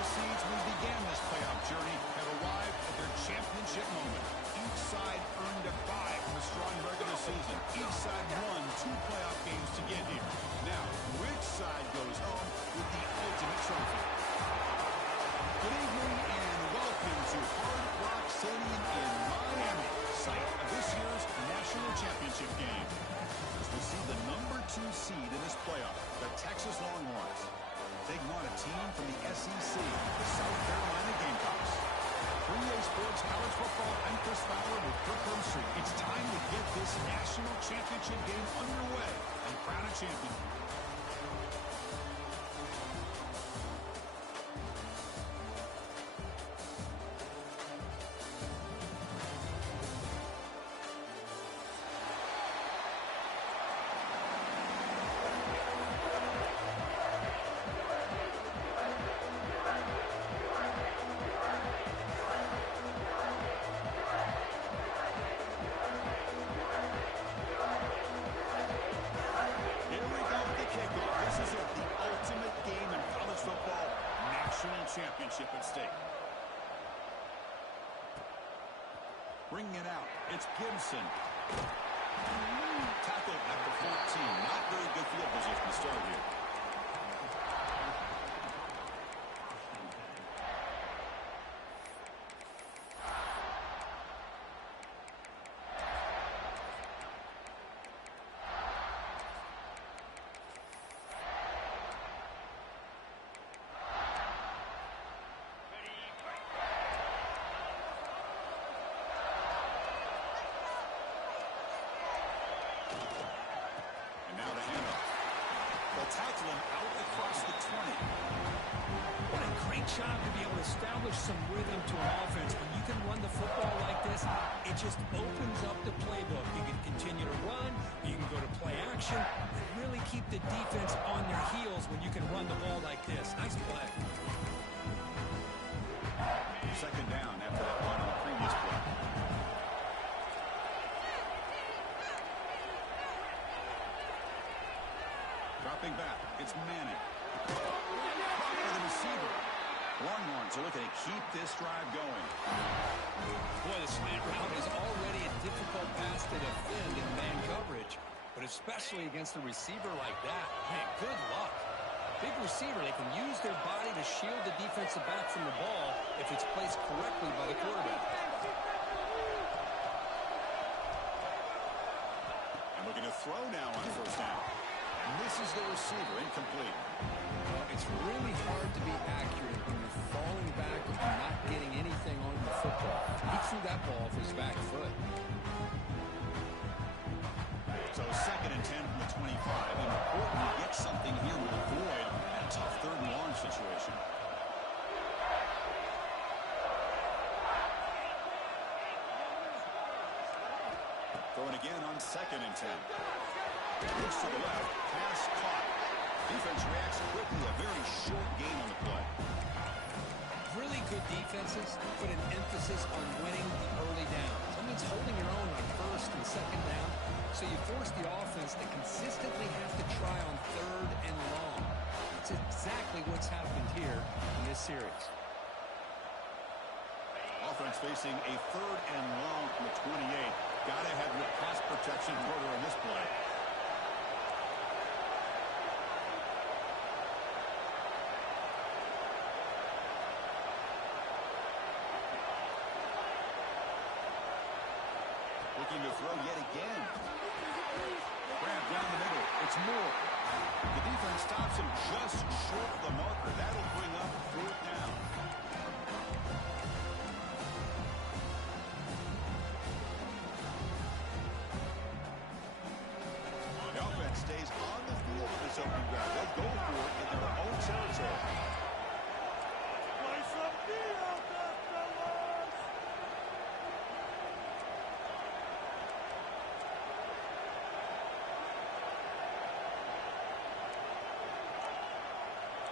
4 seeds who began this playoff journey have arrived at their championship moment. Each side earned a bye from a strong regular season. Each side won 2 playoff games to get here. Now, which side goes home with the ultimate trophy? Good evening and welcome to Hard Rock Stadium in Miami, site of this year's national championship game. As we see the #2 seed in this playoff, the Texas Longhorns, taking on a team from the SEC, the South Carolina Gamecocks. 3A Sports College Football, I'm Chris Fowler with Kirk Herbstreit. It's time to get this national championship game underway and crown a champion. Championship at stake. Bringing it out, it's Gibson. Tackled at the 14. Not very good field position to start here. Tackle him out across the 20. What a great job to be able to establish some rhythm to an offense. When you can run the football like this, it just opens up the playbook. You can continue to run, you can go to play action, and really keep the defense on their heels when you can run the ball like this. Nice play. Second down after that run on the previous play. Dropping back, it's Manning. For the receiver. Longhorns are looking to keep this drive going. Boy, the slant route is already a difficult pass to defend in man coverage, but especially against a receiver like that. Man, good luck. Big receiver, they can use their body to shield the defensive back from the ball if it's placed correctly by the quarterback. And looking to throw now on first down. Misses the receiver, incomplete. Well, it's really hard to be accurate when you're falling back and not getting anything on the football. He threw that ball off his back foot. So 2nd and 10 from the 25. Important to get something here to avoid a tough 3rd and long situation. Throwing again on 2nd and 10. Looks to the left, pass caught. Defense reacts quickly, a very short gain on the play. Really good defenses put an emphasis on winning the early down. Sometimes holding your own on 1st and 2nd down, so you force the offense to consistently have to try on 3rd and long. That's exactly what's happened here in this series. Offense facing a 3rd and long from the 28. Got to have your pass protection further in this play. Looking to throw yet again. Grab down the middle. It's Moore. The defense stops him just short of the marker. That'll bring up 4th down. The offense stays on the field in this open ground. They'll go for it in their own territory. Play some D out there, fellas!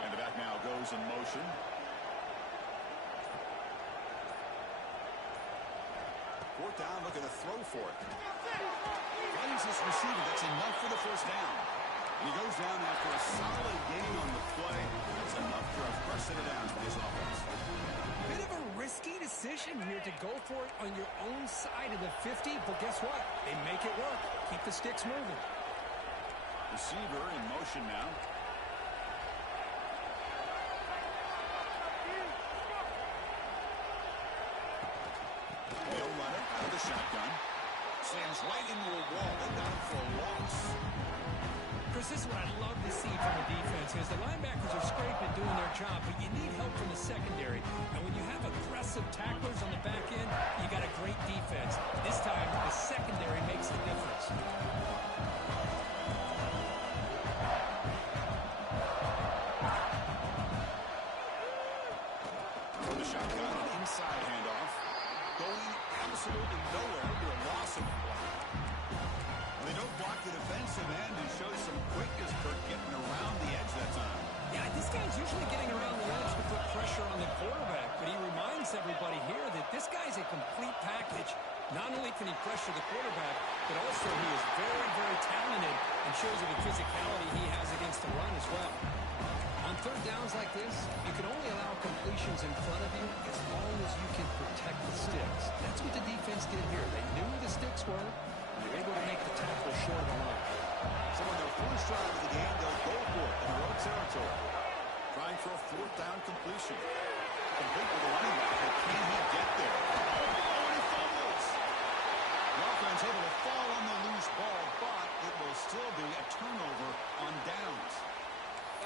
And the back now goes in motion. Fourth down, looking to throw for it. Finds this receiver. That's enough for the first down. He goes down after a solid gain on the play. That's enough for a first set of downs for this offense. Bit of a risky decision here to go for it on your own side of the 50, but guess what? They make it work. Keep the sticks moving. Receiver in motion now. They'll run it out of the shotgun. Slams right into a wall. They got him for a loss. Chris, this is what I love to see from the defense is the linebackers are scraping, doing their job, but you need help from the secondary. And when you have aggressive tacklers on the back end, you got a great defense. This time, the secondary makes the difference. For the shotgun, an inside handoff. Going absolutely nowhere to a loss of play. They don't block the defensive end and show some quickness for getting around the edge that time. Yeah, this guy's usually getting around the edge to put pressure on the quarterback, but he reminds everybody here that this guy's a complete package. Not only can he pressure the quarterback, but also he is very, very talented and shows you the physicality he has against the run as well. On third downs like this, you can only allow completions in front of you as long as you can protect the sticks. That's what the defense did here. They knew the sticks were, and they were able to make the tackle short of the line. So on their first drive of the game, they'll go for it in road territory. Trying for a fourth down completion. Complete with the running back, but can he get there? Oh, and he fumbles! The offense able to fall on the loose ball, but it will still be a turnover on downs.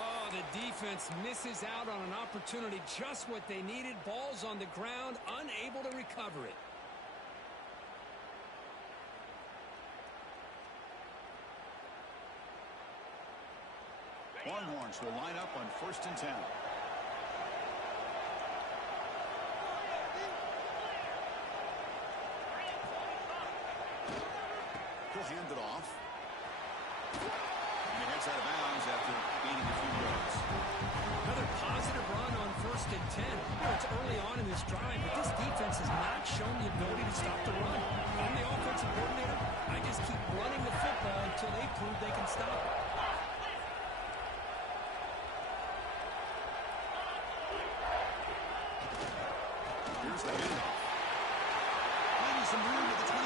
Oh, the defense misses out on an opportunity, just what they needed. Ball's on the ground, unable to recover it. Longhorns will line up on 1st and 10. He'll hand it off. And he heads out of bounds after gaining a few yards. Another positive run on 1st and 10. It's early on in this drive, but this defense has not shown the ability to stop the run. I'm the offensive coordinator. I just keep running the football until they prove they can stop it. Here's the handoff. Finding some room at the 25.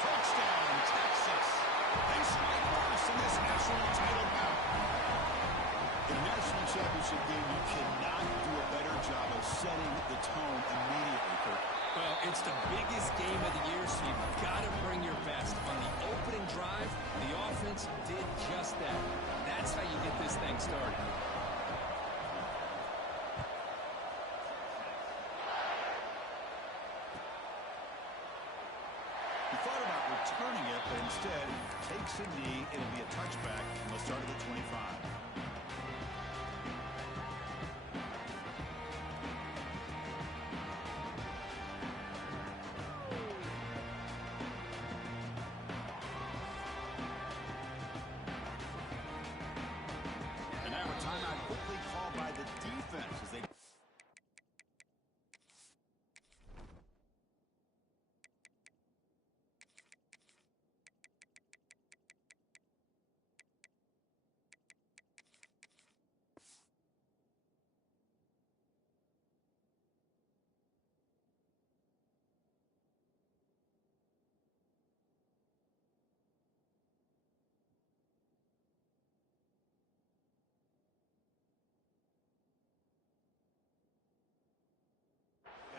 Touchdown, Texas. They strike first in this national title bout. In a national championship game, you cannot do a better job of setting the tone immediately, Kurt. Well, it's the biggest game of the year, so you've got to bring your best. On the opening drive, the offense did just that. That's how you get this thing started. He thought about returning it, but instead takes a knee. It'll be a touchback, and they'll start at the 25. And now a timeout quickly called by the defense as they...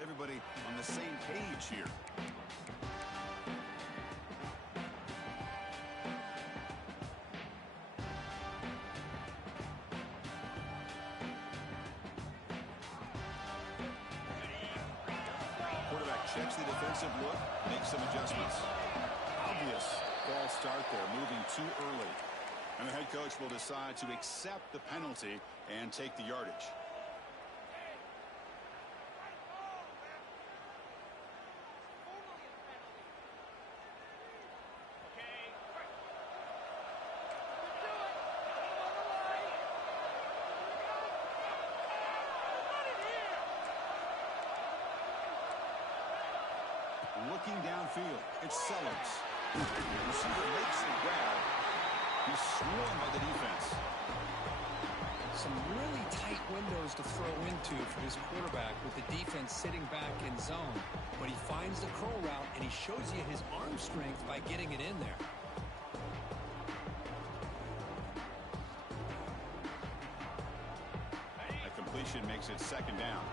Everybody on the same page here. Quarterback checks the defensive look, makes some adjustments. Obvious false start there, moving too early. And the head coach will decide to accept the penalty and take the yardage. Looking downfield, it's Sellers. The receiver makes the grab, He's swarmed by the defense. Some really tight windows to throw into for this quarterback with the defense sitting back in zone. But he finds the curl route, and he shows you his arm strength by getting it in there. A completion makes it second down.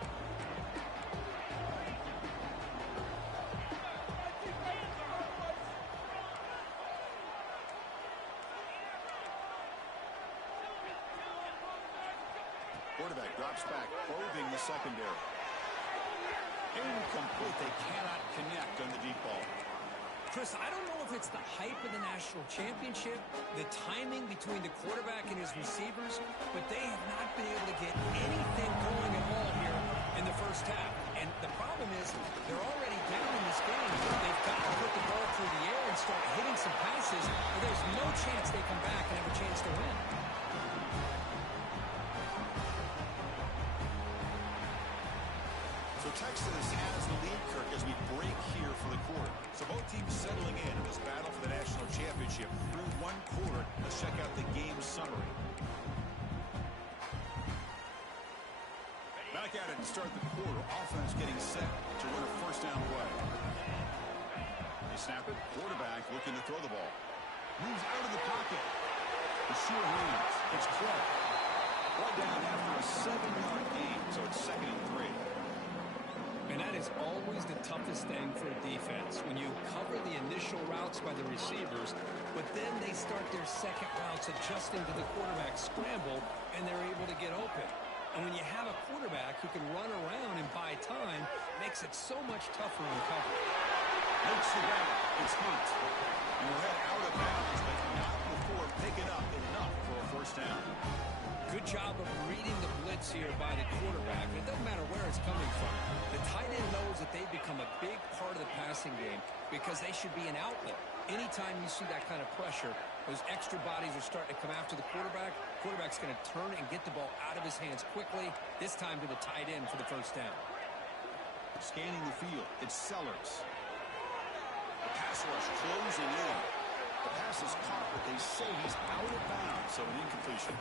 Quarterback drops back, probing the secondary. Incomplete. They cannot connect on the deep ball. Chris, I don't know if it's the hype of the national championship, the timing between the quarterback and his receivers, but they have not been able to get anything going at all here in the first half. And the problem is they're already down in this game. They've got to put the ball through the air and start hitting some passes, or there's no chance they come back and have a chance to win. So Texas has the lead, Kirk, as we break here for the quarter. So both teams settling in this battle for the national championship through one quarter. Let's check out the game summary. Back at it to start the quarter. Offense getting set to run a first down play. They snap it. Quarterback looking to throw the ball. Moves out of the pocket. The sure hands. It's Clark. Ball down after a 7-yard gain, so it's 2nd and 3. And that is always the toughest thing for a defense, when you cover the initial routes by the receivers, but then they start their second routes adjusting to the quarterback's scramble, and they're able to get open. And when you have a quarterback who can run around and buy time, it makes it so much tougher on coverage. Makes the grab. It's Hunt. And we'll head out of bounds, but not before picking up enough for a first down. Good job of reading the blitz here by the quarterback. It doesn't matter where it's coming from. The tight end knows that they've become a big part of the passing game because they should be an outlet. Anytime you see that kind of pressure, those extra bodies are starting to come after the quarterback. Quarterback's going to turn and get the ball out of his hands quickly, this time to the tight end for the first down. Scanning the field, it's Sellers. The pass rush closing in. The pass is caught, but they say he's out of bounds, so an incompletion.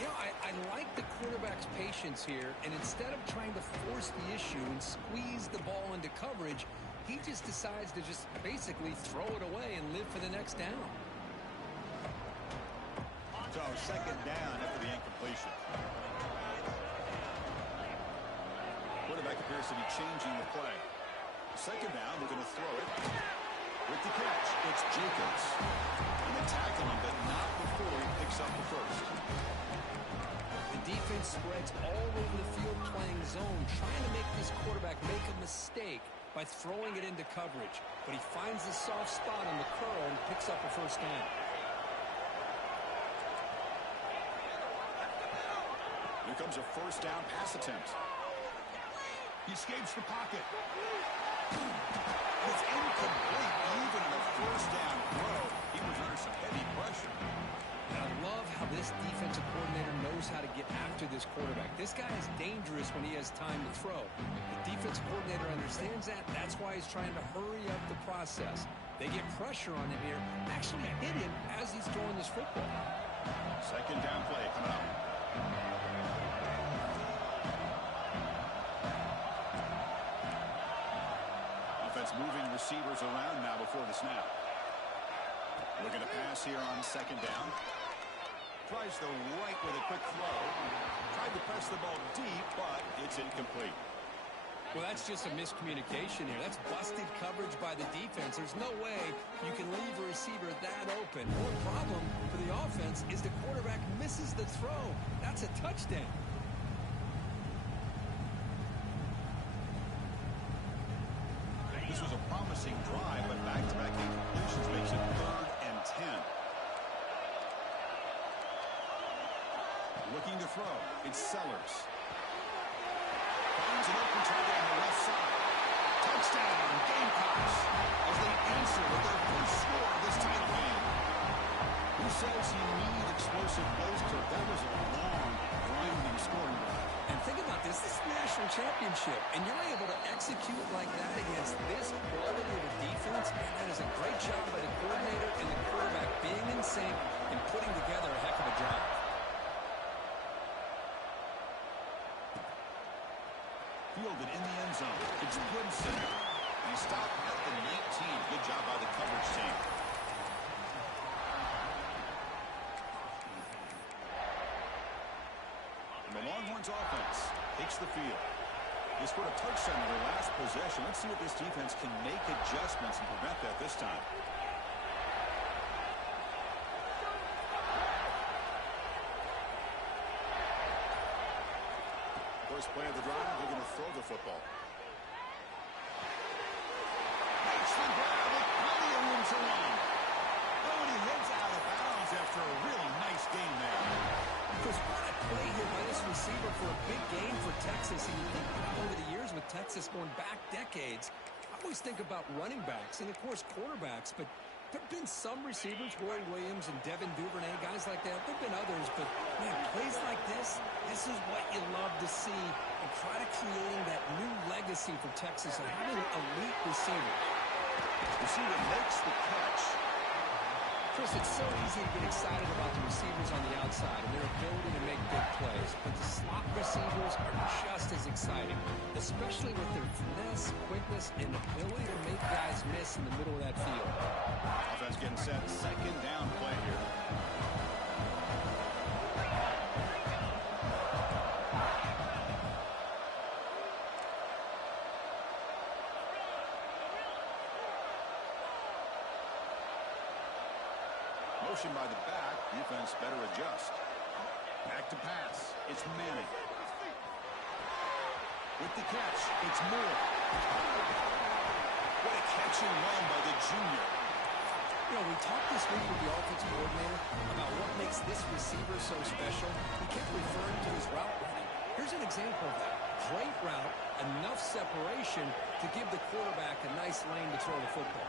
You know, I like the quarterback's patience here, and instead of trying to force the issue and squeeze the ball into coverage, he just decides to just basically throw it away and live for the next down. So 2nd down after the incompletion. Quarterback appears to be changing the play. 2nd down, they're going to throw it. With the catch, it's Jacobs. And they tackle him, but not before he picks up the first. The defense spreads all over the field playing zone, trying to make this quarterback make a mistake by throwing it into coverage. But he finds the soft spot on the curl and picks up a first down. Here comes a first down pass attempt. He escapes the pocket. It's incomplete. Even on a first down throw, he was under some heavy pressure. And I love how this defensive coordinator knows how to get after this quarterback. This guy is dangerous when he has time to throw. The defensive coordinator understands that. That's why he's trying to hurry up the process. They get pressure on him here, actually hit him as he's throwing this football. 2nd down play coming up. Offense moving receivers around now before the snap. Looking to pass here on 2nd down. Tries the right with a quick throw. Tried to press the ball deep, but it's incomplete. Well, that's just a miscommunication here. That's busted coverage by the defense. There's no way you can leave a receiver that open. More problem for the offense is the quarterback misses the throw. That's a touchdown. This was a promising drive, but back-to-back incompletions makes it 3rd and 10. Looking to throw. It's Sellers. Finds an open target on the left side. Touchdown, Gamecocks, as they answer with their first score of this tight game. Who says you need explosive plays, Kirk? That was a long, grinding scoring drive. And think about this. This is the national championship. And you're able to execute like that against this quality of a defense. And that is a great job by the coordinator and the quarterback being in sync and putting together a heck of a drive. Fielded in the end zone. It's Gibson. And he stopped at the 19. Good job by the coverage team. And the Longhorns offense takes the field. They scored a touchdown in their last possession. Let's see if this defense can make adjustments and prevent that this time. First play of the drive, they're going to throw the football. Makes the grab with plenty of room to run. Oh, and he heads out of bounds after a really nice game there. Chris, what a play here by this receiver for a big game for Texas. And you think over the years with Texas going back decades, I always think about running backs and, of course, quarterbacks. But there have been some receivers, Roy Williams and Devin Duvernay, guys like that. There have been others. But, man, plays like this is what you love to see. And try to creating that new legacy for Texas and having elite receivers. Receiver makes the catch. Chris, it's so easy to get excited about the receivers on the outside and their ability to make big plays. But the slot receivers are just as exciting, especially with their finesse, quickness, and ability to make guys miss in the middle of that field. Offense getting set. Second down play here. Motion by the back. Defense better adjust. Back to pass. It's Manning. With the catch, it's Moore. What a catch and run by the junior. You know, we talked this week with the offensive coordinator about what makes this receiver so special. He kept referring to his route running. Here's an example of that. Great route, enough separation to give the quarterback a nice lane to throw the football.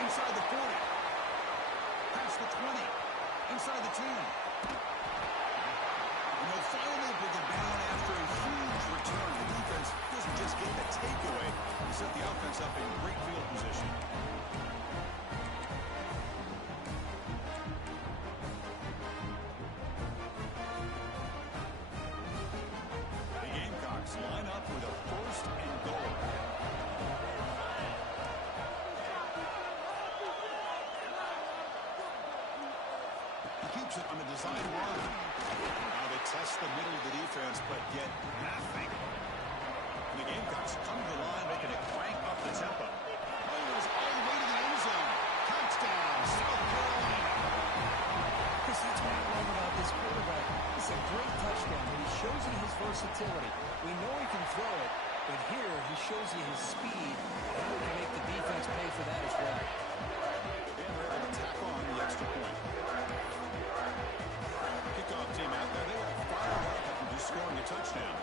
Inside the 40. Past the 20. Inside the 10. And they'll finally bring it down after a huge return. The defense doesn't just get the takeaway. They set the offense up in great field position. The Gamecocks line up with a first and goal. Keeps it on a design run. Now they test the middle of the defense, but get nothing. And the Gamecocks come to the line, making it crank up the tempo. Players all the way to the end zone. Touchdown, South Carolina. Chris, that's what I love about this quarterback. It's a great touchdown, and he shows you his versatility. We know he can throw it, but here he shows you his speed, and he can make the defense pay for that as well. And they're able to tack on the extra point. Kickoff team out there. They are fired up after just scoring a touchdown.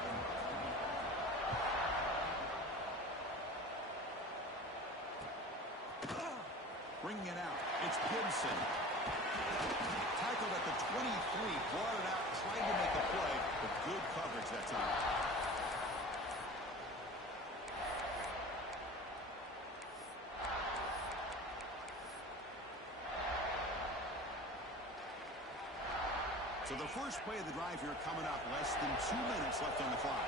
Bringing it out. It's Gibson. Tackled at the 23. Brought it out. Tried to make a play. But good coverage that time. So the first play of the drive here coming up. Less than 2 minutes left on the clock.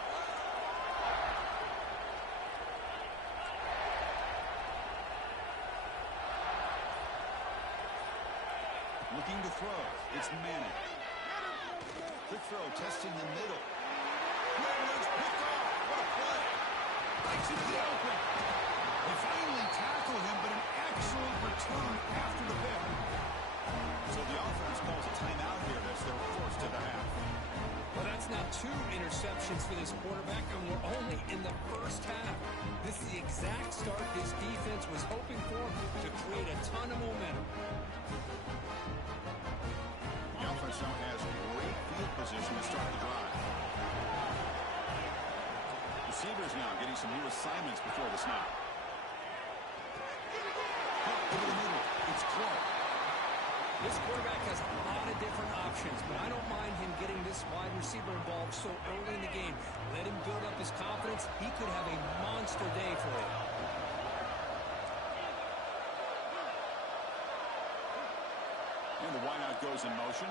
Looking to throw. It's Manning. Quick throw, testing the middle. It's picked off. What a play. Right to the open. They finally tackle him, but an excellent return after the pick. So the offense calls a timeout here. That's their first of the half. Well, that's now 2 interceptions for this quarterback, and we're only in the first half. This is the exact start his defense was hoping for to create a ton of momentum. The offense now has great field position to start the drive. Receivers now getting some new assignments before the snap. Over the middle. It's Clark. This quarterback has a lot of different options, but I don't mind him getting this wide receiver involved so early in the game. Let him build up his confidence. He could have a monster day for you. And the wideout goes in motion.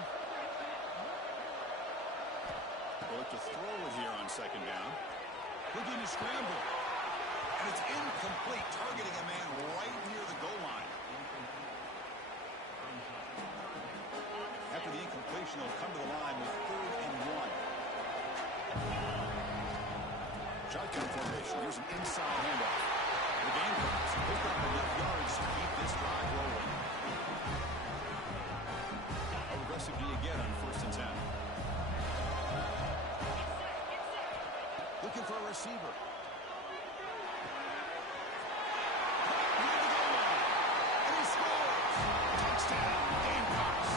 They'll look to throw it here on second down. Looking to scramble. And it's incomplete, targeting a man right near the goal line. After the incompletion, they'll come to the line with 3rd and 1. Shotgun formation. Here's an inside handoff. The game comes. Pick up enough yards to keep this drive rolling. How aggressive do you get on 1st and 10? Looking for a receiver. And he scores! Touchdown, Gamecocks!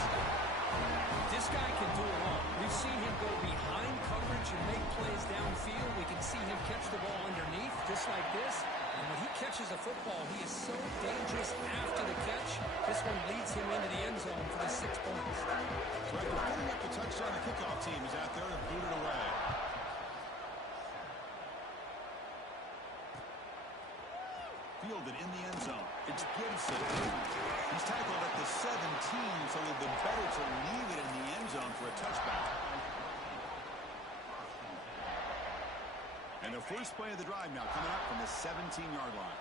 This guy can do it all. We've seen him go behind coverage and make plays downfield. We can see him catch the ball underneath, just like this. And when he catches a football, he is so dangerous after the catch. This one leads him into the end zone for the 6 points. Right, they're putting up the touchdown. The kickoff team is out there to boot it away. Fielded in the end zone. It's Gibson. He's tackled at the 17, so it would have been better to leave it in the end zone for a touchback. And the first play of the drive now coming up from the 17-yard line.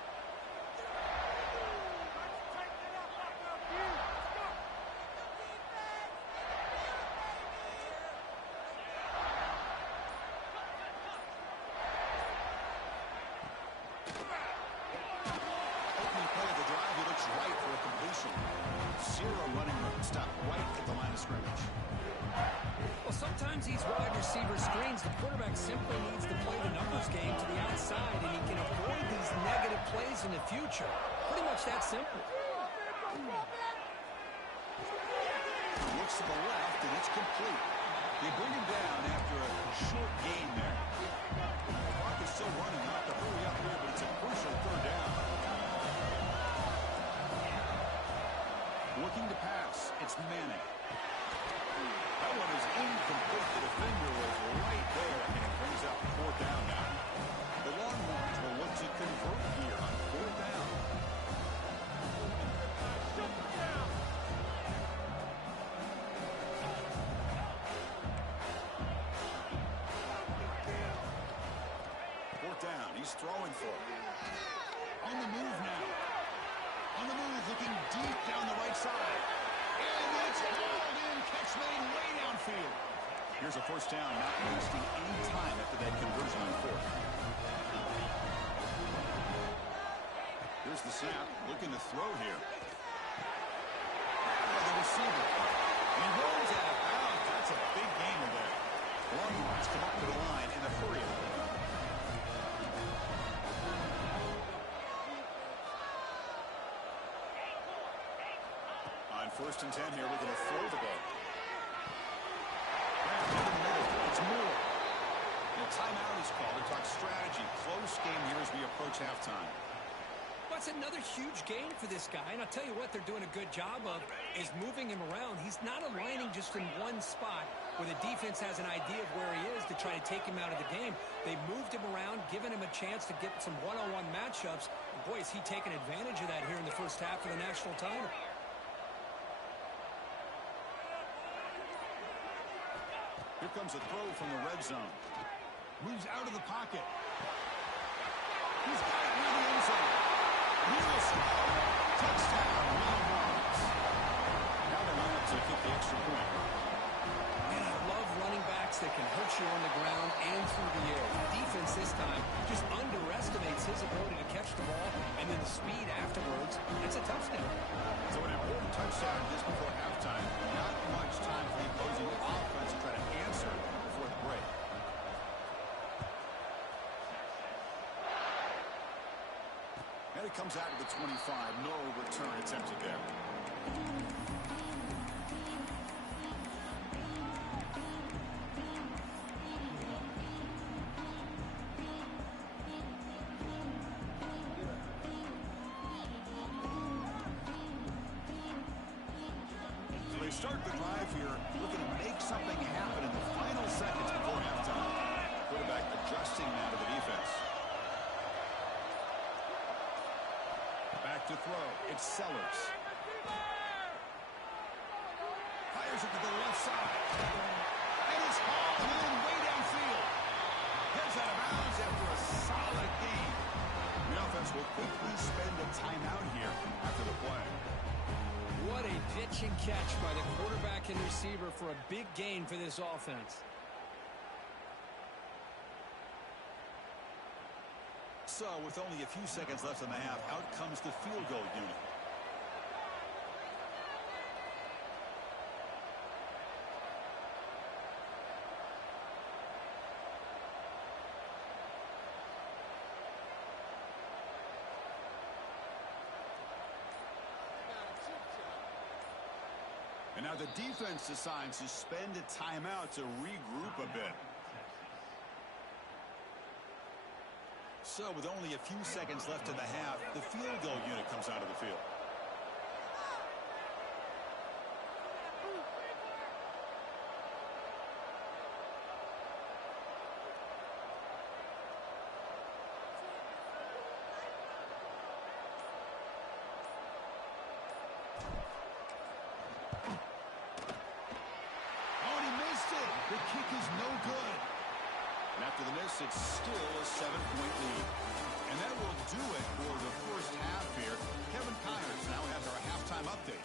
Well, sometimes these wide receiver screens, the quarterback simply needs to play the numbers game to the outside, and he can avoid these negative plays in the future. Pretty much that simple. Looks to the left, and it's complete. They bring him down after a short gain there. The clock is still running. Not to hurry up here, but it's a crucial 3rd down. Looking to pass. It's Manning. That one is incomplete. The defender was right there, and it brings up 4th down now. The Longhorns will look to convert here on 4th down. Fourth down. He's throwing for it. On the move now. On the move, looking deep down the right side. And it's hauled in. Catch made way downfield. Here's a 1st down, not wasting any time after that conversion on 4th. Here's the snap. Looking to throw here. The receiver. And he rolls out of bounds. That's a big gain there. Longhorns come up to the line in a hurry. On 1st and 10 here, we're going to throw the ball. It's Moore. And a timeout is called to talk strategy. Close game here as we approach halftime. That's another huge gain for this guy, and I'll tell you what they're doing a good job of is moving him around. He's not aligning just in one spot where the defense has an idea of where he is to try to take him out of the game. They moved him around, given him a chance to get some one-on-one matchups. And boy, is he taking advantage of that here in the first half of the national title. Here comes a throw from the red zone. Moves out of the pocket. He's got it near the end zone. He'll score. Touchdown, Longhorns. Now they line up to kick the extra point. Man, I love running backs that can hurt you on the ground and through the air. The defense this time just underestimates his ability to catch the ball, and then the speed afterwards. It's a touchdown. So an important touchdown just before halftime. Not much time for the opposing offense to try to answer before the break. And it comes out of the 25. No return attempted there. start the drive here, looking to make something happen in the final seconds before halftime. Quarterback adjusting now to the defense. Back to throw. It's Sellers. Fires it to the left side. And it's hauled in way downfield. Heads out of bounds after a solid game. The offense will quickly spend a timeout here after the play. What a pitch and catch by the quarterback and receiver for a big gain for this offense. So, with only a few seconds left in the half, out comes the field goal unit. And now the defense decides to spend a timeout to regroup a bit. So with only a few seconds left in the half, the field goal unit comes out of the field. The kick is no good. And after the miss, it's still a 7-point lead. And that will do it for the first half here. Kevin Connors now has our halftime update.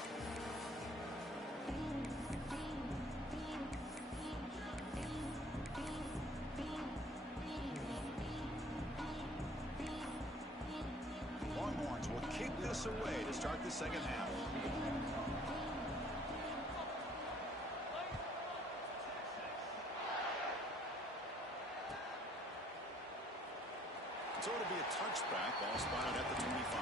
Longhorns will kick this away to start the second half. So it'll be a touchback, ball spotted at the 25.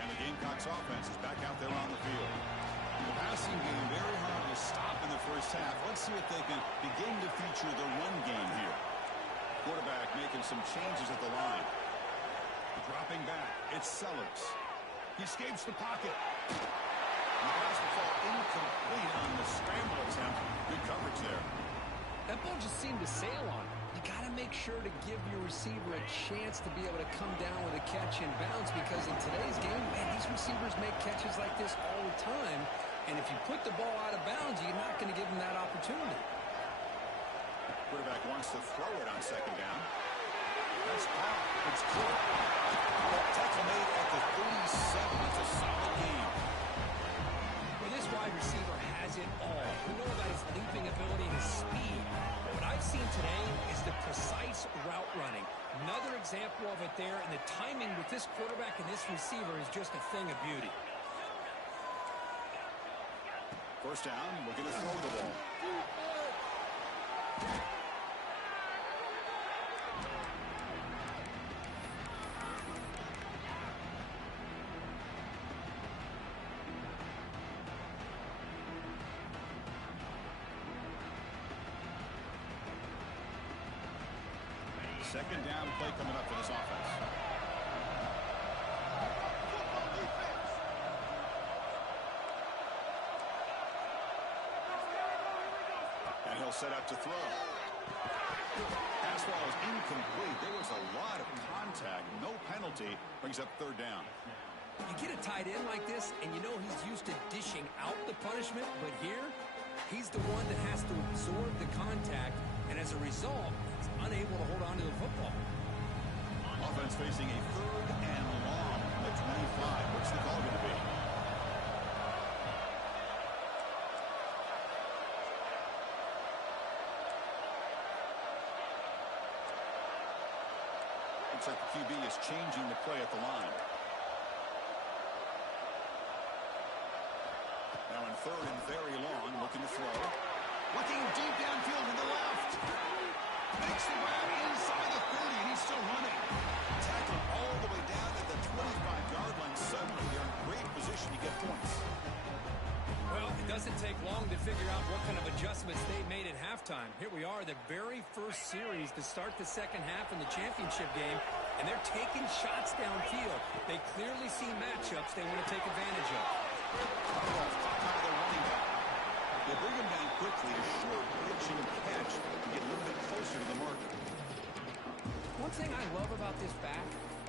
And the Gamecocks offense is back out there on the field. The passing game very hard to stop in the first half. Let's see if they can begin to feature the run game here. Quarterback making some changes at the line. Dropping back, it's Sellers. He escapes the pocket. The pass will fall incomplete on the scramble attempt. Good coverage there. That ball just seemed to sail on him. You got to make sure to give your receiver a chance to be able to come down with a catch and bounce, because in today's game, man, these receivers make catches like this all the time. And if you put the ball out of bounds, you're not going to give them that opportunity. Quarterback wants to throw it on second down. That's caught. It's clear. Tackle made at the 37. It's a solid game. This wide receiver has it all. We know about his leaping ability and his speed. But what I've seen today is the precise route running. Another example of it there, and the timing with this quarterback and this receiver is just a thing of beauty. First down, we're going to throw the ball. Second down play coming up for this offense. And he'll set up to throw. Pass ball is incomplete. There was a lot of contact. No penalty. Brings up third down. You get a tight end like this, and you know he's used to dishing out the punishment, but here, he's the one that has to absorb the contact, and as a result, he's unable to hold on to the football. Offense facing a third and long at 25. What's the call going to be? Looks like the QB is changing the play at the line. Now in third and very long, looking to throw. Looking deep downfield to the left. Makes the grab inside the 30, and he's still running. Tackled all the way down at the 25-yard line. Suddenly, they're in great position to get points. Well, it doesn't take long long to figure out what kind of adjustments they made at halftime. Here we are, the very first series to start the second half in the championship game, and they're taking shots downfield. They clearly see matchups they want to take advantage of. They bring him down quickly, a short pitching catch to get a little bit closer to the mark. One thing I love about this back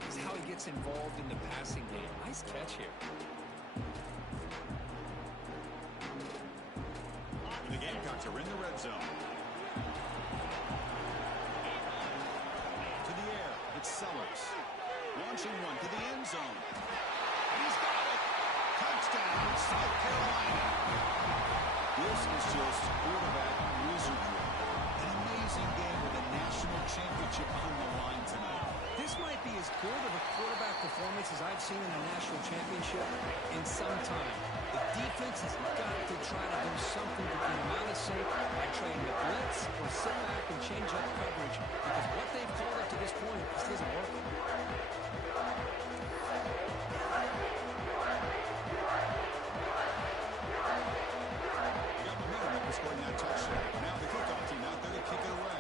is how he gets involved in the passing game. Nice catch here. The Gamecocks are in the red zone. To the air, it's Sellers. Launching one to the end zone. He's got it! Touchdown, South Carolina! This is just quarterback wizardry. An amazing game with a national championship on the line tonight. This might be as good of a quarterback performance as I've seen in a national championship in some time. The defense has got to try to do something to get him out of sync by trying to blitz or sit back and change up coverage, because what they've called up to this point just isn't working. Scoring that touchdown. Now the kickoff team out there to kick it away.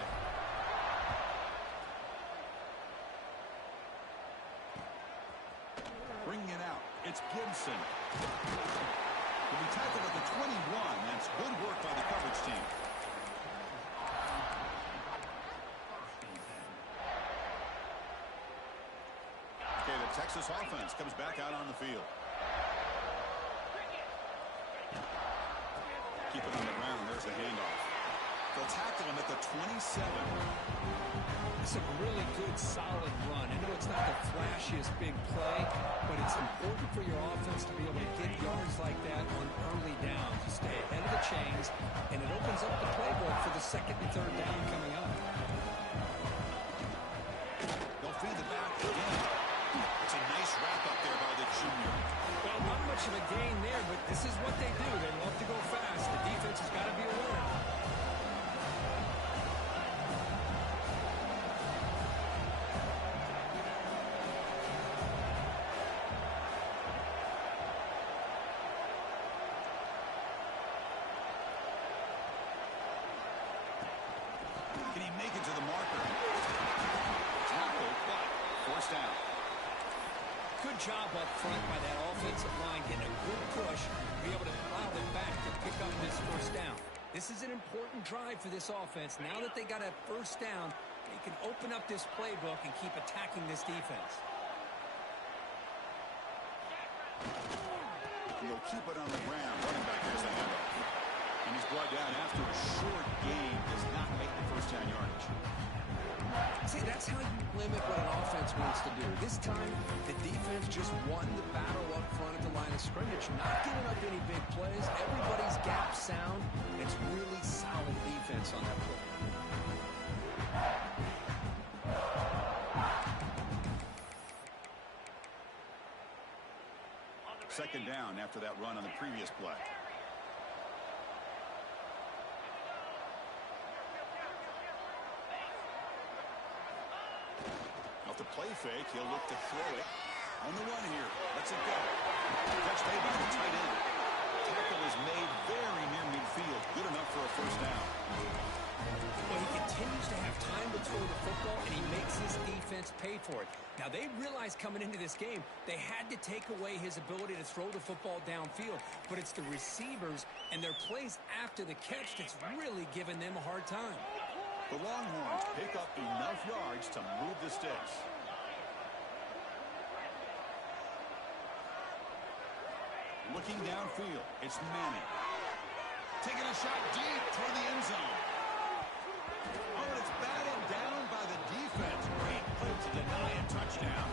Bringing it out. It's Gibson. He'll be tackled at the 21. That's good work by the coverage team. Okay, the Texas offense comes back out on the field. Keep it on the ground. There's the handoff. They'll tackle him at the 27. It's a really good, solid run. I know it's not the flashiest big play, but it's important for your offense to be able to get yards like that on early downs. You stay ahead of the chains, and it opens up the playbook for the second and third down coming up. They'll feed the back again. It's a nice wrap up there by the junior. Well, not much of a gain there, but this is what they do. They love to go fast. The defense has got to be aware. Can he make it to the marker? Tackle, but forced down. Good job up front by that offensive line, getting a good push to be able to allow them back to pick up this first down. This is an important drive for this offense. Now that they got a first down, they can open up this playbook and keep attacking this defense. He'll keep it on the ground. Running back, there's the handoff. And he's brought down after a short gain. Does not make the first down yardage. See, that's how you limit what an offense wants to do. This time, the defense just won the battle up front at the line of scrimmage, not giving up any big plays. Everybody's gap sound. It's really solid defense on that play. Second down after that run on the previous play. Off the play fake, he'll look to throw it. On the run here, lets it go. Catch made by the tight end. Tackle is made very near midfield. Good enough for a first down. Well, he continues to have time to throw the football, and he makes his defense pay for it. Now, they realized coming into this game, they had to take away his ability to throw the football downfield. But it's the receivers and their plays after the catch that's really giving them a hard time. The Longhorns pick up enough yards to move the sticks. Looking downfield, it's Manning. Taking a shot deep toward the end zone. Oh, and it's batted down by the defense. Great play to deny a touchdown.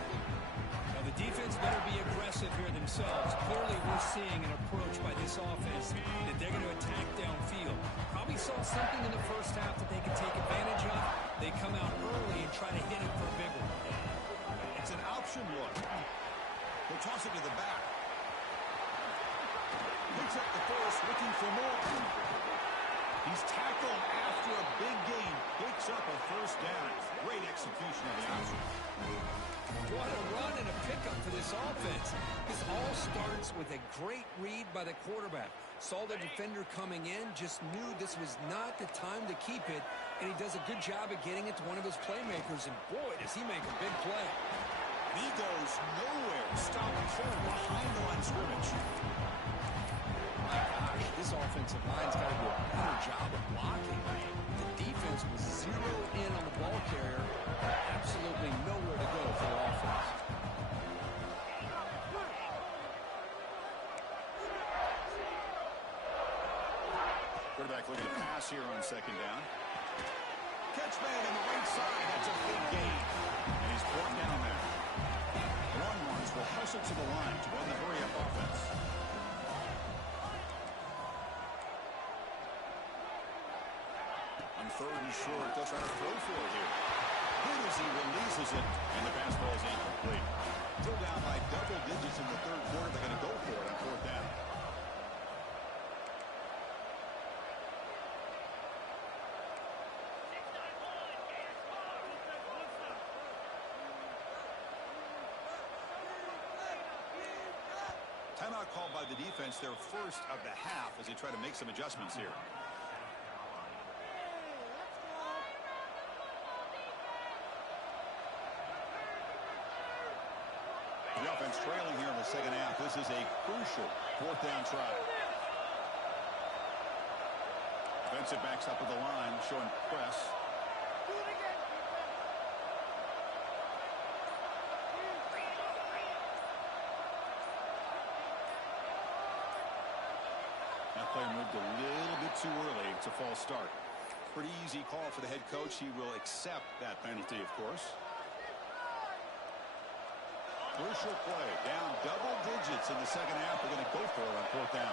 Now, the defense better be aggressive here themselves. Clearly, we're seeing an approach by this offense that they're going to attack downfield. Probably saw something in the first half that they could take advantage of. They come out early and try to hit it for a big one. It's an option look. He'll toss it to the back. Picks up the force, looking for more. He's tackled after a big gain. Picks up a first down. Great execution of the option. What a run and a pickup for this this offense. This all starts with a great read by the quarterback. Saw the defender coming in, just knew this was not the time to keep it, and he does a good job of getting it to one of his playmakers, and boy, does he make a big play. He goes nowhere. Stop cold behind the line of scrimmage. My gosh, this offensive line's got to do a better job of blocking. The defense was zeroed in on the ball carrier. Absolutely nowhere to go for the offense. Quarterback looking to pass here on second down. Catch man on the right side. That's a big gain. And he's brought down there. The Longhorns will hustle to the line to run the hurry-up offense. On third and short, they'll try to throw for it here. Good as he releases it, and the pass ball is incomplete. Still down by double digits in the third quarter. They're going to go for it on fourth down. Timeout called by the defense, their first of the half, as they try to make some adjustments here. The offense trailing here in the second half. This is a crucial fourth down try. Defensive backs up at the line, showing press. That play moved a little bit too early. It's a false start. Pretty easy call for the head coach. He will accept that penalty, of course. Crucial play. Down double digits in the second half. They're going to go for it on fourth down.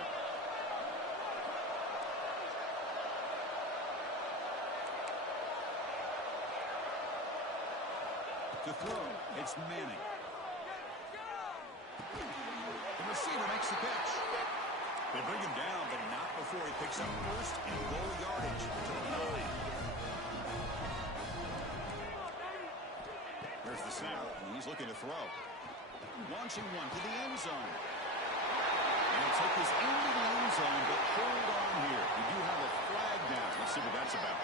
To throw, it's Manning. The receiver makes the catch. They bring him down, but not before he picks up first and goal yardage to the 9. There's the snap, and he's looking to throw. Launching one to the end zone. And he'll take this into the end zone, but hold on here. We do have a flag down. Let's see what that's about.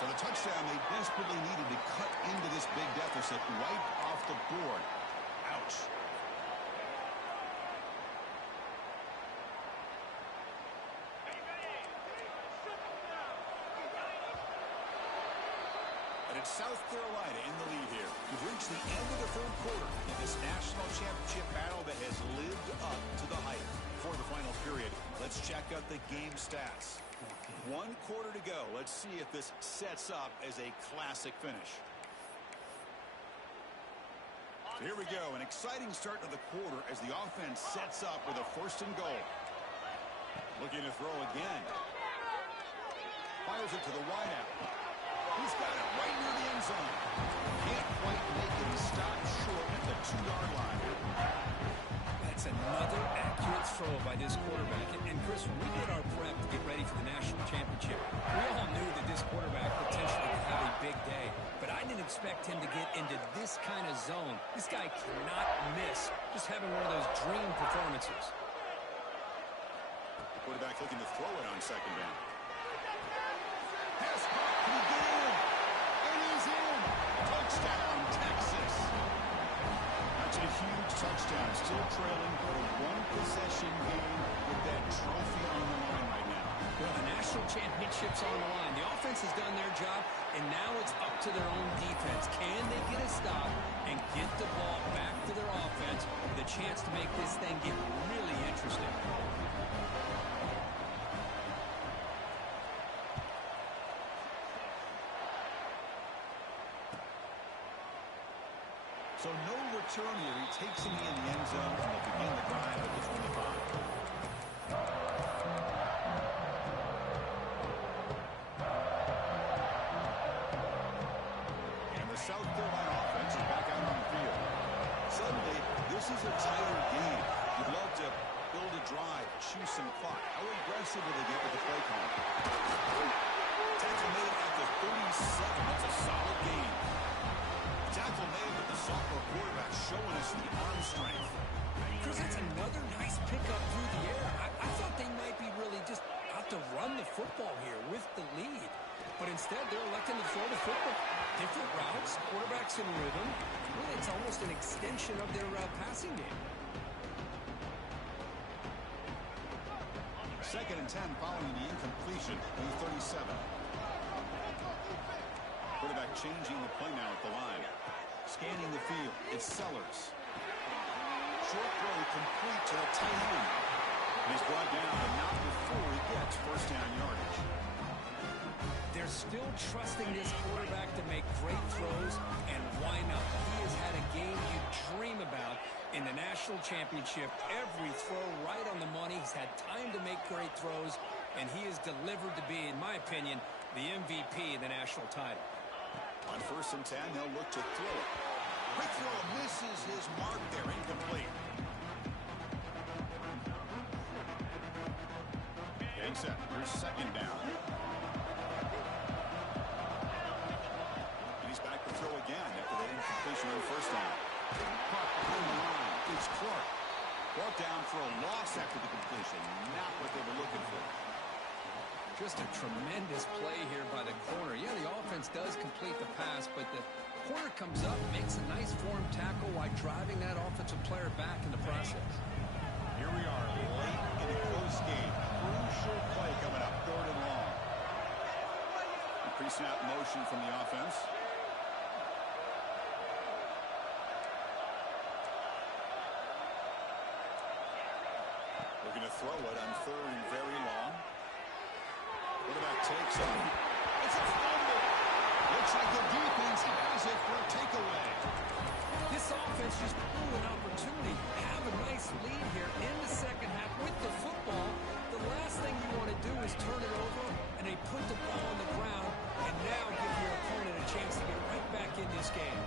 So the touchdown they desperately needed to cut into this big deficit right off the board. Ouch. It's South Carolina in the lead here. We've reached the end of the third quarter in this national championship battle that has lived up to the hype. Before the final period, let's check out the game stats. 1 quarter to go. Let's see if this sets up as a classic finish. So here we go. An exciting start to the quarter as the offense sets up with a first and goal. Looking to throw again. Fires it to the wideout. He's got it right near the end zone. Can't quite make it. He stopped short at the 2-yard line. That's another accurate throw by this quarterback. And Chris, when we did our prep to get ready for the national championship, we all knew that this quarterback potentially could have a big day. But I didn't expect him to get into this kind of zone. This guy cannot miss. Just having one of those dream performances. The quarterback looking to throw it on second down. Pass back. Can he get in? And he's in. Touchdown, Texas. That's a huge touchdown. Still trailing for a one-possession game with that trophy on the line right now. Well, the national championship's on the line. The offense has done their job, and now it's up to their own defense. Can they get a stop and get the ball back to their offense with a chance to make this thing get really interesting? So no return here. He takes it in the end zone, and they'll begin the drive at the 25. And the South Carolina offense is back out on the field. Suddenly, this is a tighter game. You'd love to build a drive, choose some clock. How aggressive will they get with the play call? Tackle made at the 37. That's a solid game. Tackle made with the sophomore quarterback showing us the arm strength. throw the football. Different routes, quarterbacks in rhythm. Really, it's almost an extension of their passing game. 2nd and 10 following the incompletion in the 37. Quarterback changing the play now at the line. Scanning the field. It's Sellers. Short throw complete to the tight end. And he's brought down, but not before he gets first down yardage. They're still trusting this quarterback to make great throws, and why not? He has had a game you dream about in the national championship. Every throw right on the money. He's had time to make great throws, and he is delivered to be, in my opinion, the MVP in the national title. On 1st and 10, they'll look to throw it. Quick throw misses his mark there, incomplete. Getting set. Here's 2nd down. And he's back to throw again after that incompletion on 1st down. Caught behind the line. It's Clark. Brought down for a loss after the completion. Not what they were looking for. Just a tremendous play here by the corner. Yeah, the offense does complete the pass, but the corner comes up, makes a nice form tackle while driving that offensive player back in the process. Here we are, late in a close game. Crucial play coming up, 3rd and long. Pre-snap motion from the offense. Looking to throw it on 3rd and very long. Quarterback takes it. It's a fumble. Looks like the defense has it for a takeaway. This offense just blew an opportunity. Have a nice lead here in the 2nd half with the football. The last thing you want to do is turn it over, and they put the ball on the ground, and now give your opponent a chance to get right back in this game.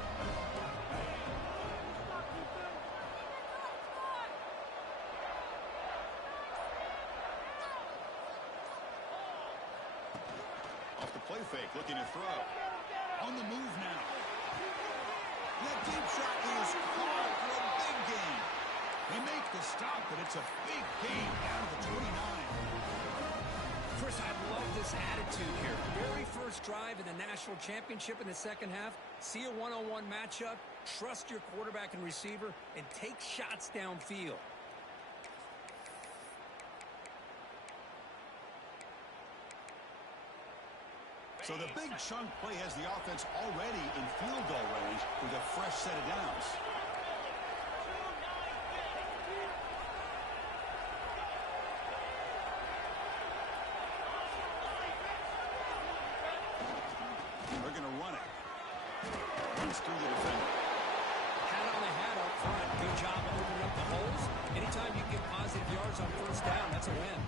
Play fake, looking to throw. On the move now. That deep shot is caught for a big gain. They make the stop, but it's a big gain down to the 29. Chris, I love this attitude here. Very first drive in the national championship in the 2nd half. See a one-on-one matchup. Trust your quarterback and receiver, and take shots downfield. So the big chunk play has the offense already in field goal range with a fresh set of downs. They're going to run it. Runs through the defender. Hat on the hat up front. Good job of opening up the holes. Anytime you get positive yards on 1st down, that's a win.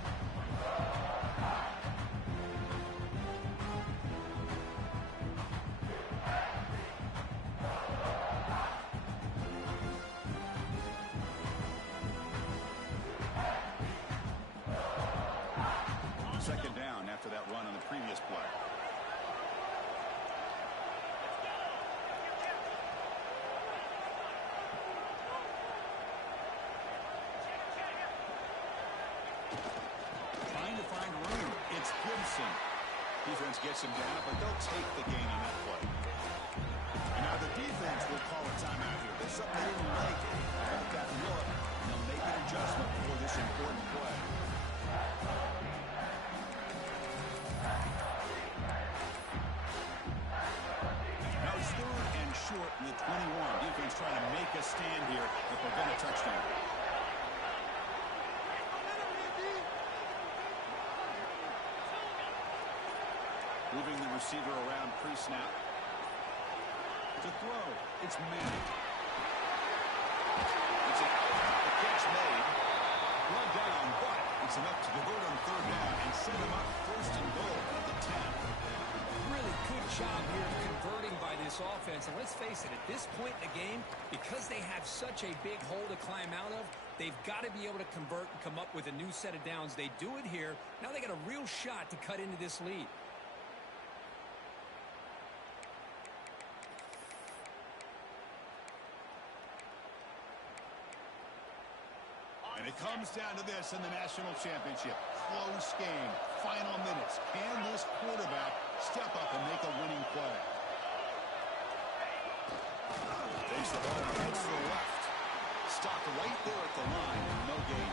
Defense gets him down, but they'll take the gain on that play. And now the defense will call a timeout here. There's something they didn't like. Like that look, and they'll make an adjustment for this important play. Now it's 3rd and short in the 21. Defense trying to make a stand here to prevent a touchdown. Moving the receiver around pre-snap. To throw, it's Manning. It's a catch made. Brought down, but it's enough to convert on 3rd down and set him up 1st and goal at the 10. Really good job here converting by this offense. And let's face it, at this point in the game, because they have such a big hole to climb out of, they've got to be able to convert and come up with a new set of downs. They do it here. Now they got a real shot to cut into this lead. And it comes down to this in the national championship. Close game. final minutes. Can this quarterback step up and make a winning play? Takes the ball and heads to the left. Stopped right there at the line. No gain.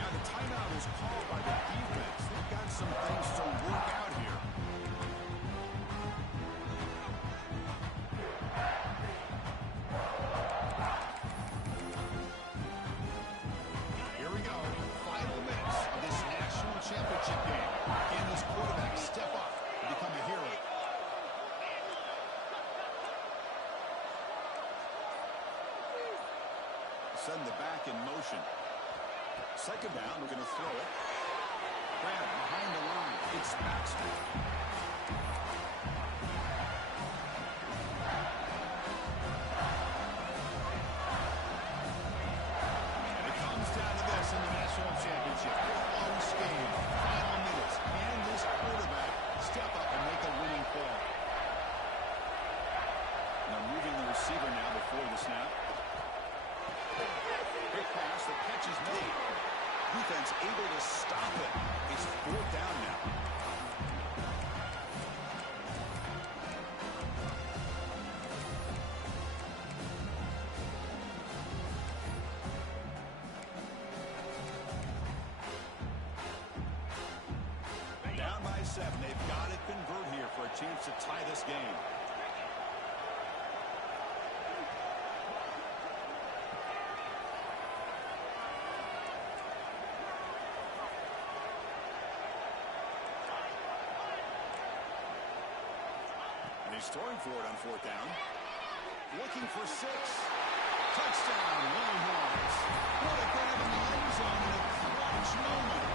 Now the timeout is called by the defense. They've got some things to work out here. Here we go. Final minutes of this national championship game. Can this quarterback step up and become a hero? Send the back in motion. Second down, we're going to throw it. Grab behind the line. It's Baxter. And it comes down to this in the national championship. Close game. Final minutes. Can this quarterback step up and make a winning play? Now moving the receiver now before the snap. Quick pass, the catch is made. Defense able to stop it. It's fourth down now. Down by 7. They've got to convert here for a chance to tie this game. He's throwing for it on fourth down. Looking for 6. Touchdown, Longhorns. What a grab in the end zone in a clutch moment.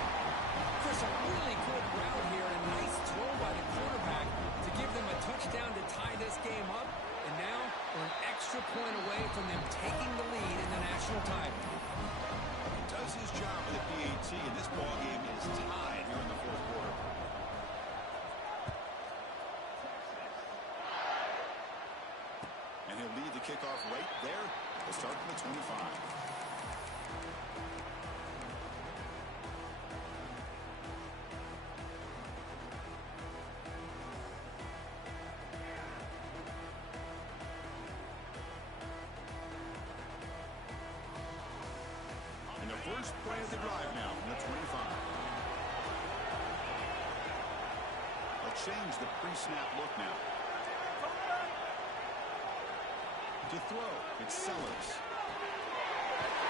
Chris, a really good route here and a nice throw by the quarterback to give them a touchdown to tie this game up. And now we're an extra point away from them taking the lead in the national title. Does his job with the PAT, and this ball game is tied here in the fourth quarter. And he'll lead the kickoff right there. We'll start from the 25. And the first play of the drive now from the 25. They'll change the pre-snap look now. To throw, it's Sellers.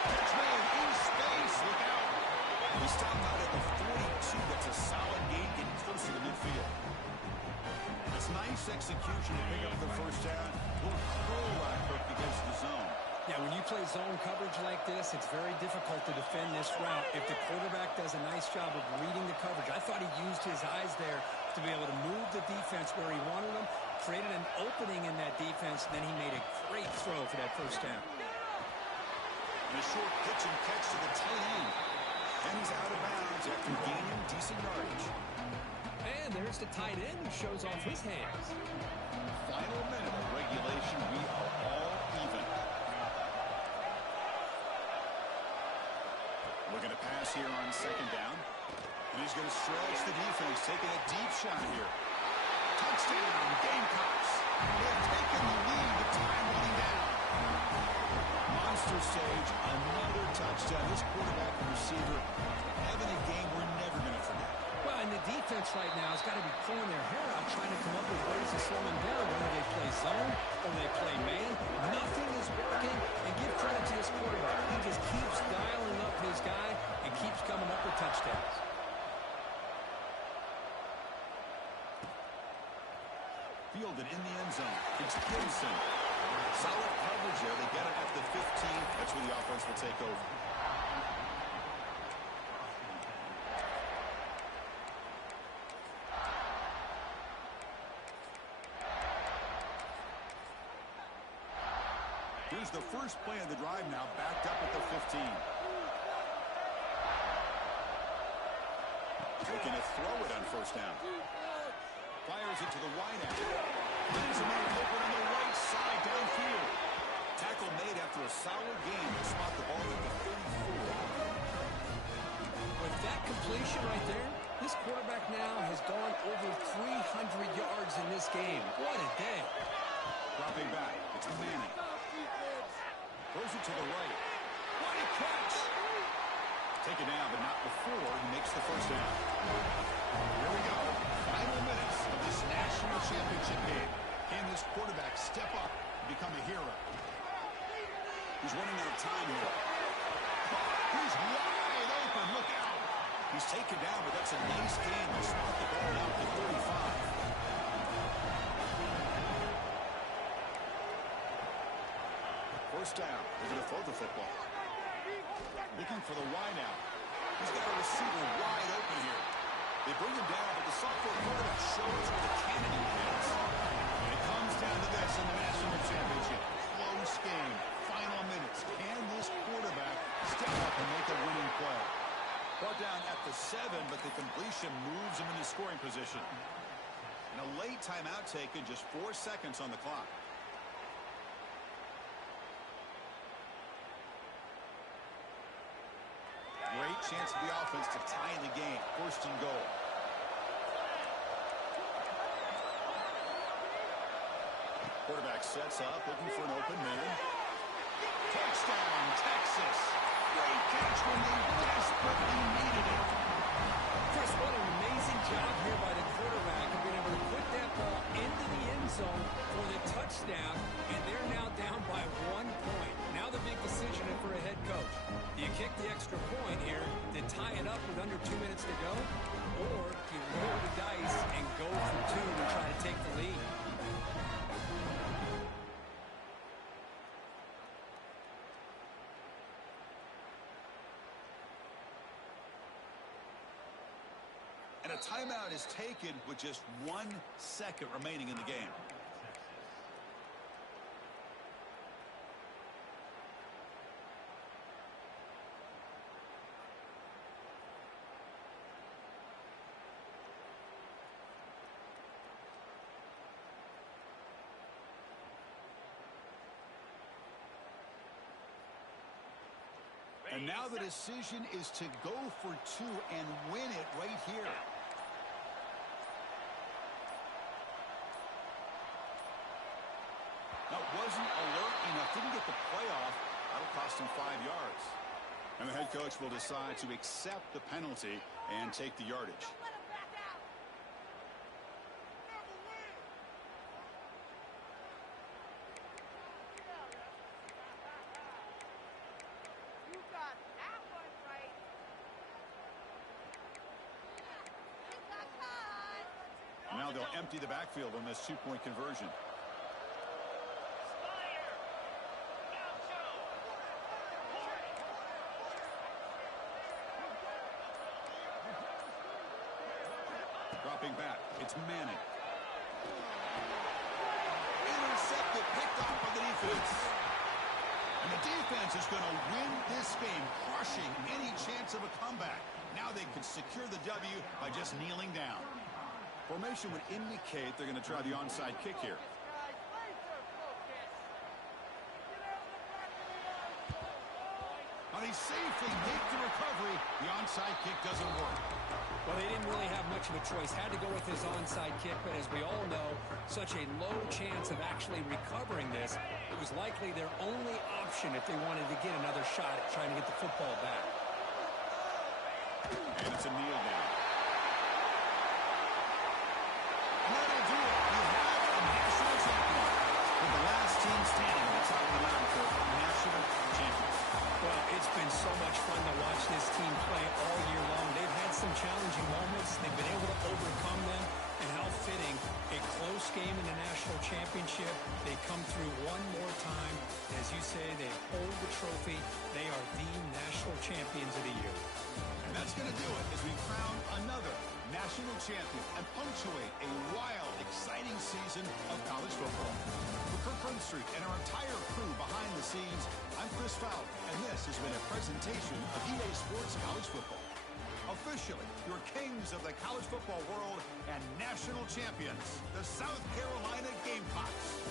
Catch made in space, look out. He stopped out at the 42, that's a solid gain, getting close to the midfield. That's nice execution to pick up the first down. Will curl that hook against the zone. Yeah, when you play zone coverage like this, it's very difficult to defend this route if the quarterback does a nice job of reading the coverage. I thought he used his eyes there to be able to move the defense where he wanted them, created an opening in that defense, and then he made a great throw for that first down. And a short pitch and catch to the tight end. And he's out of bounds after gaining decent yardage. And there's the tight end who shows off his hands. Final minute of regulation. We are all even. Looking to pass here on second down. And he's going to stretch the defense, taking a deep shot here. Touchdown, Gamecocks. They've taken the lead with time running down. Monster stage, another touchdown. This quarterback and receiver having a game we're never going to forget. Well, and the defense right now has got to be pulling their hair out, trying to come up with ways to slow him down. Whether they play zone or they play man, nothing is working. And give credit to this quarterback. He just keeps dialing up his guy and keeps coming up with touchdowns. Fielded in the end zone. It's Gibson. Solid coverage there. They get it at the 15. That's where the offense will take over. Here's the first play of the drive now, backed up at the 15. Looking to throw it on first down. Fires it to the wide end. There's a man open on the right side downfield. Tackle made after a solid game to spot the ball at the 34. With that completion right there, This quarterback now has gone over 300 yards in this game. What a day. Dropping back. It's Manning. Throws it to the right. What a catch. Take it down, but not before he makes the first down. Here we go. Final minutes of this national championship game. Can this quarterback step up and become a hero? He's running out of time here. He's wide open. Look out. He's taken down, but that's a nice gain. They'll spot the ball out to 35. First down. They're going to throw the football. Looking for the wide out. He's got a receiver wide open here. They bring him down, but the sophomore quarterback shows where the cannon is. And it comes down to this in the national championship. Close game. Final minutes. Can this quarterback step up and make a winning play? Brought down at the 7, but the completion moves him into scoring position. And a late timeout taken, just 4 seconds on the clock. Great chance for the offense to tie the game. First and goal. Quarterback sets up, looking for an open man. Touchdown, Texas. Great catch when they desperately needed it. Chris, what an amazing job here by the quarterback of being able to put that ball into the end zone for the touchdown, and they're now down by 1 point. Now the big decision for a head coach. Do you kick the extra point here to tie it up with under 2 minutes to go, or do you roll the dice and go for 2 to try to take the lead? And a timeout is taken with just 1 second remaining in the game. And now the decision is to go for 2 and win it right here. That wasn't alert enough. Didn't get the play off. That'll cost him 5 yards. And the head coach will decide to accept the penalty and take the yardage. Now they'll empty the backfield on this 2-point conversion. Dropping back, it's Manning. Intercepted, picked off by the defense. And the defense is going to win this game, crushing any chance of a comeback. Now they can secure the W by just kneeling down. Formation would indicate they're going to try the onside kick here. Now they safely make the recovery. The onside kick doesn't work. Well, they didn't really have much of a choice. Had to go with his onside kick, but as we all know, such a low chance of actually recovering this. It was likely their only option if they wanted to get another shot at trying to get the football back. And it's a kneel down. That'll do it. We have a national champion. With the last team standing at the top of the mountain for national champions. Well, it's been so much fun to watch this team play all year long. They've had some challenging moments. They've been able to overcome them. And how fitting, a close game in the national championship. They come through one more time. As you say, they hold the trophy. They are the national champions of the year. And that's going to do it as we crown another national champion and punctuate a wild, exciting season of college football. For Kirk Street and our entire crew behind the scenes, I'm Chris Fowler, and this has been a presentation of EA Sports College Football. Officially, your kings of the college football world and national champions, the South Carolina Gamecocks.